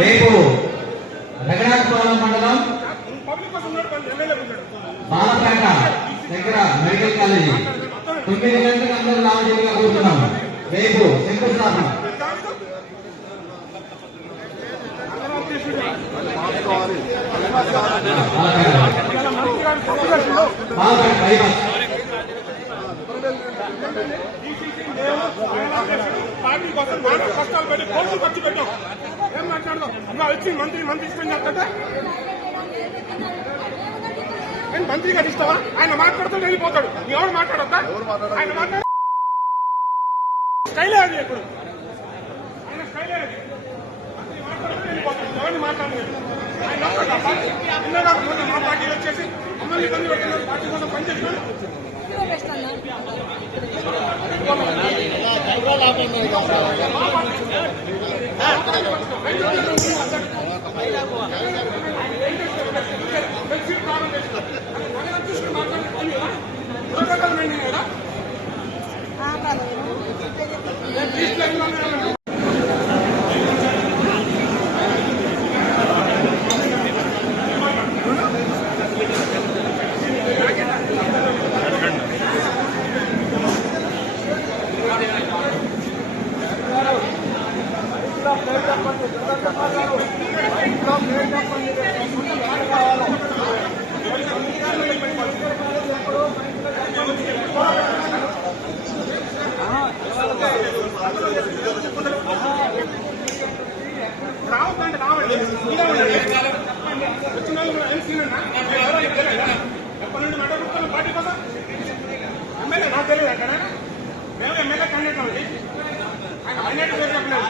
రేపు రఘునాథపురం మండలం బాలపేట దగ్గర మెడికల్ కాలేజీ 9 గంటలకు అందరూ రావాల్సిందిగా కోరుతున్నాం. రేపు శంకుస్థాపన పార్టీ కోసం కష్టాలు పెట్టి కోర్టు ఖర్చు పెట్టాం. ఏం మాట్లాడదాం అలా వచ్చి మంత్రి ఇష్టం చెప్తుంటే నేను మంత్రి గారు ఇస్తావా? ఆయన మాట్లాడుతూ వెళ్ళిపోతాడు. ఎవరు మాట్లాడొద్దా? ఆయన మాట్లాడ స్టైలే అది. ఇప్పుడు ఆయన స్టైలే అది. మంత్రి మాట్లాడుతూ వెళ్ళిపోతాడు. ఎవరిని మాట్లాడలేదు. ఆయన మా పార్టీలు వచ్చేసి మమ్మల్ని ఇబ్బంది పెడుతున్నారు. పార్టీ కోసం పనిచేస్తున్నాడు. రావద్దండి, రావండి. వచ్చిన ఎప్పటి నుండి మాట్లాడుతున్న పార్టీ కోసం ఎమ్మెల్యే నాకు తెలియదు. అక్కడ మేము ఎమ్మెల్యే క్యాండిడేట్ అండి. ఆయన మైనార్టీ పేరు చెప్పలేదు.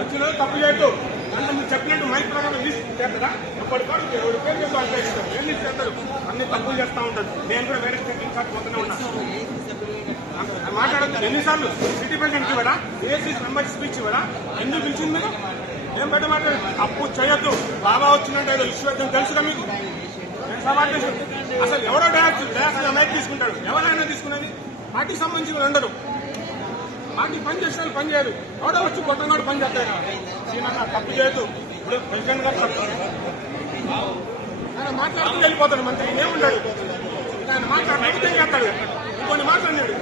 వచ్చిన తప్పు చేయొద్దు అంటే మీరు చెప్పినట్టు మైక్ ప్రకారం లిస్ట్ చేస్తారా? ఎప్పటికాడు ఎవరి పేరు చేస్తూ అనిపిస్తారు. ఏం లిస్ట్ చేస్తారు? అన్ని తప్పులు చేస్తూ ఉంటారు. నేను కూడా వేరే స్టేట్ ఇన్ఛార్జ్ పోతూనే ఉన్నా. మాట్లాడద్దు. ఎన్నిసార్లు సిటీ ప్రెసిడెంట్ ఇవ్వరా? ఏసీ మెంబర్ స్పీచ్ ఇవ్వరా? ఎందుకు పిలిచింది మీరు? ఏం బయట మాట్లాడు. అప్పు చేయొద్దు. బాబా వచ్చిందంటే ఏదో ఇష్యూ అవుతుంది తెలుసుగా మీకు. అసలు ఎవరో డయాస్ మైక్ తీసుకుంటాడు? ఎవరైనా తీసుకునేది పార్టీకి సంబంధించి ఉండరు. పార్టీ పని చేసిన పని చేయదు. ఎవడో వచ్చి కొట్టనాడు పని చేస్తాయి కదా. ఈయన తప్పు చేయొద్దు. ఇప్పుడు ప్రెసిడెంట్ గారు ఆయన మాట్లాడుతూ వెళ్ళిపోతాడు. మంత్రి ఏముంటాడు? ఆయన మాట్లాడుతూ చేస్తాడు. ఇంకొన్ని మాట్లాడినాడు.